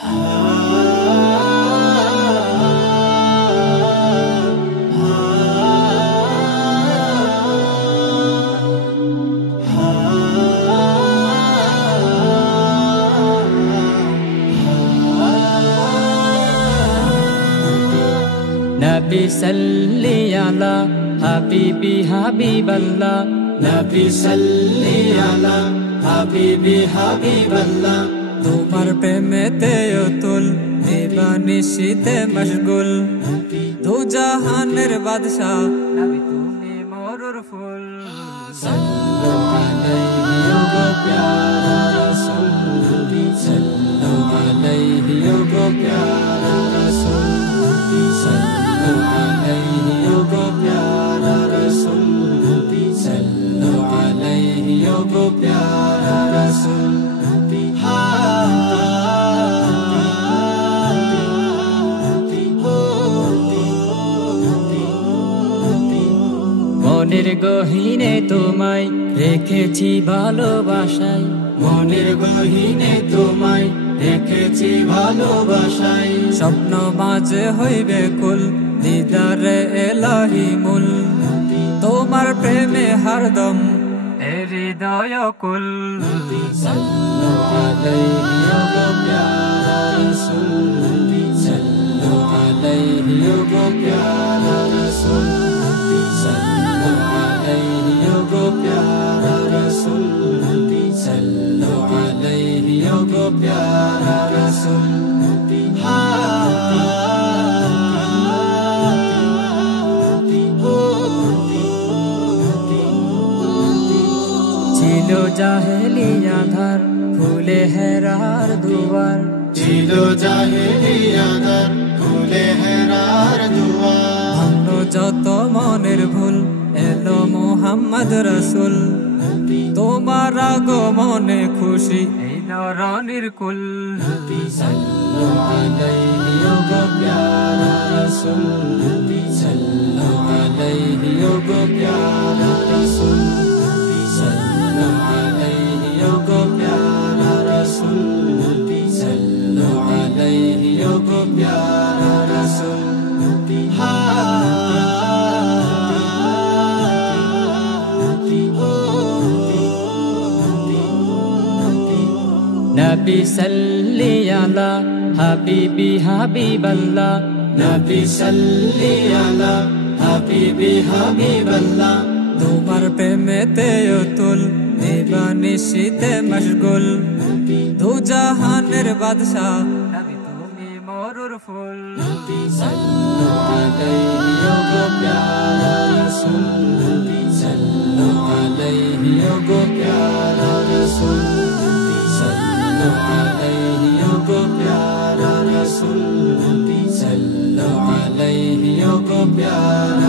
नबी सल्ली अला हबीबी हबीबल्लाह नबी सल्ली अला हबीबी हबीबल्लाह তোমার প্রেমেতে অতুল দিবানিশিতে মশগুল দু জাহানের বাদশা নবী তুমি মরুর ফুল सल्लु अलैहि ओ प्यारा रसूल सल्लु अलैहि ओ प्यारा रसूल सल्लु अलैहि ओ प्यारा रसूल सल्लु अलैहि ओ प्यारा रसूल মনের গহীনে তোমায় রেখেছি ভালোবাসায় মনের গহীনে তোমায় রেখেছি ভালোবাসায় স্বপ্ন মাঝে হইবে কুল দিদারে এলাহি মূল তোমার প্রেমে হরদম হৃদয় কুল सल्लु अलैहि ओ प्यारा रसूल सल्लु अलैहि ओ प्यारा रसूल सल्लु अलैहि ओ प्यारा रसूल सल्लु अलैहि ओ प्यारा रसूल ছিল জাহেলিয়া ধার খুলে হেরার দুয়ার ছিল জাহেলিয়া ধার খুলে হেরার দুয়ার ভাঙলো যত মনের ভুল এলো মুহাম্মদ রাসূল তোমার আগমনে খুশি এই ধরনের কুল सल्लु अलैहि ओ प्यारा रसूल सल्लु अलैहि ओ प्यारा रसूल सल्लु अलैहि ओ प्यारा रसूल सल्लु अलैहि ओ प्यारा रसूल नबी सल्ली अला हबीबी हबीबल्लाह नबी सल्ली अला हबीबी हबीबल्लाह তোমার প্রেমেতে অতুল দিবানিশিতে মশগুল দু জাহানের বাদশা নবী তুমি মরুর ফুল सल्लु अलैहि ओ प्यारा रसूल सल्लु अलैहि ओ प्यारा रसूल सल्लु अलैहि ओ प्यारा रसूल सल्लु अलैहि ओ प्यारा